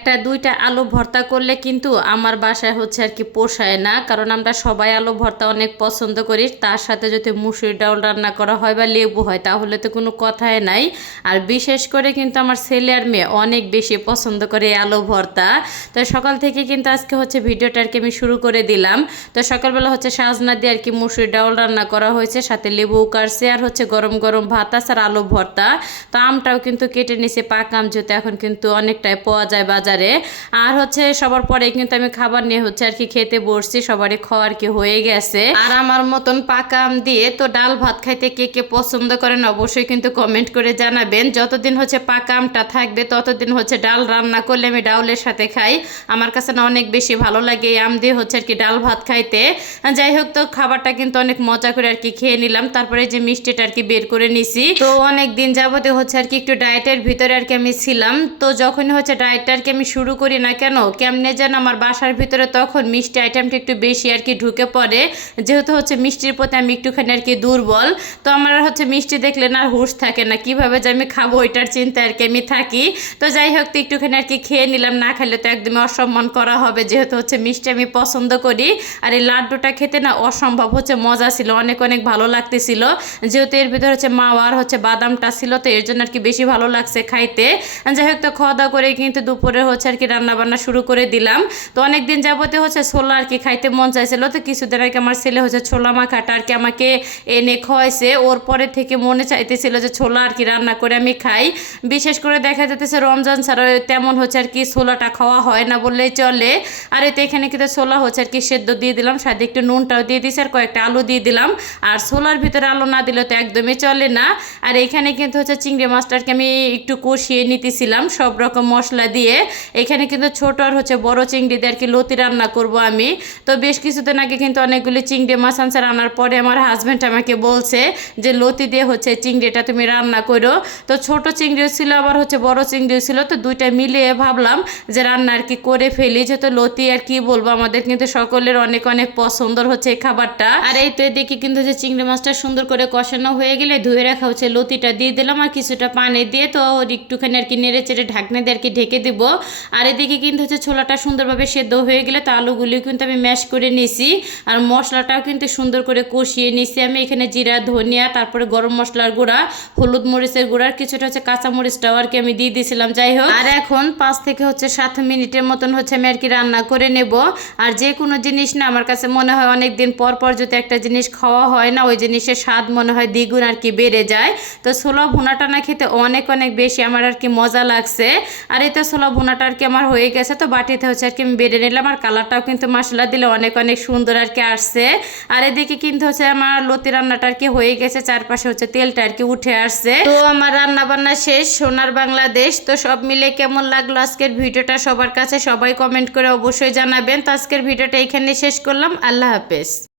একটা দুইটা আলু ভর্তা করলে কিন্তু আমার বাসায় হচ্ছে আর কি পোষায় না, কারণ আমরা সবাই আলু ভর্তা অনেক পছন্দ করি। তার সাথে যদি মুসুর ডাল রান্না করা হয় বা লেবু হয় তাহলে তো কোনো কথাই নাই। আর বিশেষ করে কিন্তু আমার ছেলে আর মেয়ে অনেক বেশি পছন্দ করে আলু ভর্তা। তো সকাল থেকে কিন্তু আজকে হচ্ছে ভিডিওটা আর কি আমি শুরু করে দিলাম। তো সকালবেলা হচ্ছে সাজনা দিয়ে আর কি মুসুর ডাল রান্না করা হয়েছে, সাথে লেবু কাটছে, আর হচ্ছে গরম গরম ভাত আছে আর আলু ভর্তা। তো আমটাও কিন্তু কেটে নিছে, পাকা আম যেহেতু এখন কিন্তু অনেকটাই পাওয়া যায় বাজারে। আর হচ্ছে সবার পরে কিন্তু আমি খাবার নিয়ে হচ্ছে আর কি খেতে বসছি, সবারই খাওয়া আর কি হয়ে গেছে। আর আমার মতন পাকা আম দিয়ে তো ডাল ভাত খাইতে কে কে পছন্দ করেন অবশ্যই কিন্তু কমেন্ট করে জানাবেন। যতদিন হচ্ছে পাকা আমটা থাকবে ততদিন হচ্ছে ডাল রান্না করলে আমি ডাউলের সাথে খাই। আমার কাছে না অনেক বেশি ভালো লাগে এই আম দিয়ে হচ্ছে আর কি ডাল ভাত খাইতে। যাই হোক, তো খাবারটা কিন্তু অনেক মজা করে আর কি খেয়ে নিলাম। তারপরে যে মিষ্টিটা আর কি বের করে নিছি। তো অনেক দিন যাবতে হচ্ছে আর কি একটু ডায়েটের ভিতরে আর কি আমি ছিলাম। তো যখন হচ্ছে ডায়েটটা আর কি আমি শুরু করি না কেন, কেমনে যেন আমার বাসার ভিতরে তখন মিষ্টি আইটেমটা একটু বেশি আর কি ঢুকে পড়ে। যেহেতু হচ্ছে মিষ্টির প্রতি আমি একটুখানি আর কি দুর্বল, তো আমার হচ্ছে মিষ্টি দেখলে না আর হুঁশ থাকে না, কিভাবে যে আমি খাবো ওইটার চিন্তা আর কি আমি থাকি। তো যাই হোক, তো একটুখানি আর কি খেয়ে নিলাম, না খেলে তো একদমই অসম্মান করা হবে, যেহেতু হচ্ছে মিষ্টি আমি পছন্দ করি। আর এই লাড্ডুটা খেতে না অসম্ভব হচ্ছে মজা ছিল, অনেক অনেক ভালো লাগতেছিল। যেহেতু এর ভিতরে হচ্ছে মাওয়া আর হচ্ছে বাদামটা ছিল, তো এর জন্য আর কি বেশি ভালো লাগছে খাইতে। যাই হোক, তো খাওয়া দাওয়া করে কিন্তু দুপুরে হচ্ছে আর কি রান্না বান্না শুরু করে দিলাম। তো অনেক দিন যাবতে হচ্ছে ছোলা আর কি খাইতে মন চাইছিল। তো কিছুদিন আগে আমার ছেলে হচ্ছে ছোলা মাখাটা আর কি আমাকে এনে খাওয়াইছে। ওর পরে থেকে মনে চাইতেছিল যে ছোলা আর কি রান্না করে আমি খাই। বিশেষ করে দেখা যেতেছে রমজান ছাড়া তেমন হচ্ছে আর কি ছোলাটা খাওয়া হয় না বললেই চলে। আর এতে এখানে কিন্তু ছোলা হচ্ছে আর কি সেদ্ধ দিয়ে দিলাম, সাথে একটু নুনটাও দিয়ে দিয়েছি, আর কয়েকটা আলু দিয়ে দিলাম। আর ছোলার ভিতরে আলু না দিলে তো একদমই চলে না। আর এখানে কিন্তু হচ্ছে চিংড়ি মাছটাকে আমি একটু কষিয়ে নিতেছিলাম সব রকম মশলা দিয়ে। এখানে কিন্তু ছোট আর হচ্ছে বড় চিংড়ি দিয়ে আর কি লতি রান্না করব আমি। তো বেশ কিছুদিন আগে কিন্তু অনেকগুলি চিংড়ি মাছ আনছে, রান্নার পরে আমার হাজব্যান্ড আমাকে বলছে যে লতি দিয়ে হচ্ছে চিংড়িটা তুমি রান্না করো। তো ছোট চিংড়িও ছিল আবার হচ্ছে বড় চিংড়িও ছিল, তো দুইটা মিলিয়ে ভাবলাম যে রান্না আর কি করে ফেলি। যেহেতু লতি আর কি বলবো, আমাদের কিন্তু সকলের অনেক অনেক পছন্দর হচ্ছে এই খাবারটা। আর এই তো দেখি কিন্তু যে চিংড়ি মাছটা সুন্দর করে কষানো হয়ে গেলে ধুয়ে রাখা হচ্ছে লতিটা দিয়ে দিলাম, আর কিছুটা পানি দিয়ে তো একটুখানি আর কি নেড়ে চেড়ে ঢাকনা দিয়ে আর কি ঢেকে দিব। আর এদিকে কিন্তু হচ্ছে ছোলাটা সুন্দরভাবে সেদ্ধ হয়ে গেলে তো আলুগুলি কিন্তু আমি ম্যাশ করে নিছি। আর মশলাটাও কিন্তু সুন্দর করে কষিয়ে নিছি আমি। এখানে জিরা, ধনিয়া, তারপরে গরম মশলার গুঁড়া, হলুদ মরিচের গুঁড়া, আর কিছুটা হচ্ছে কাঁচা মরিচটাও আর কি আমি দিয়ে দিয়েছিলাম। যাই হোক, আর এখন 5 থেকে হচ্ছে 7 মিনিটের মতন হচ্ছে আমি আর কি রান্না করে নেব। আর যে কোনো জিনিস না আমার কাছে মনে হয় অনেক দিন পর পর যদি একটা জিনিস খাওয়া হয় না, ওই জিনিসের স্বাদ মনে হয় দ্বিগুণ আর কি বেড়ে যায়। তো ছোলা ভুনাটা না খেতে অনেক অনেক বেশি আমার আর কি মজা লাগছে। আর এই তো ছোলা ভুনাটা আর কি আমার হয়ে গেছে, তো বাটিতে হচ্ছে আর কি আমি বেড়ে নিলাম। আর কালারটাও কিন্তু মশলা দিলে অনেক অনেক সুন্দর আর কি আসছে। আর এদিকে কিন্তু হচ্ছে আমার লতি রান্নাটা আর কি হয়ে গেছে, চারপাশে হচ্ছে তেলটা আর কি উঠে আসছে। তো আমার রান্না বান্না শেষ, সোনার বাংলাদেশ। তো সব মিলে কেমন লাগলো আজকের ভিডিওটা সবার কাছে সবাই কমেন্ট করে অবশ্যই জানাবেন। তো আজকের ভিডিওটা এখানে শেষ করলাম। আল্লাহ হাফেজ।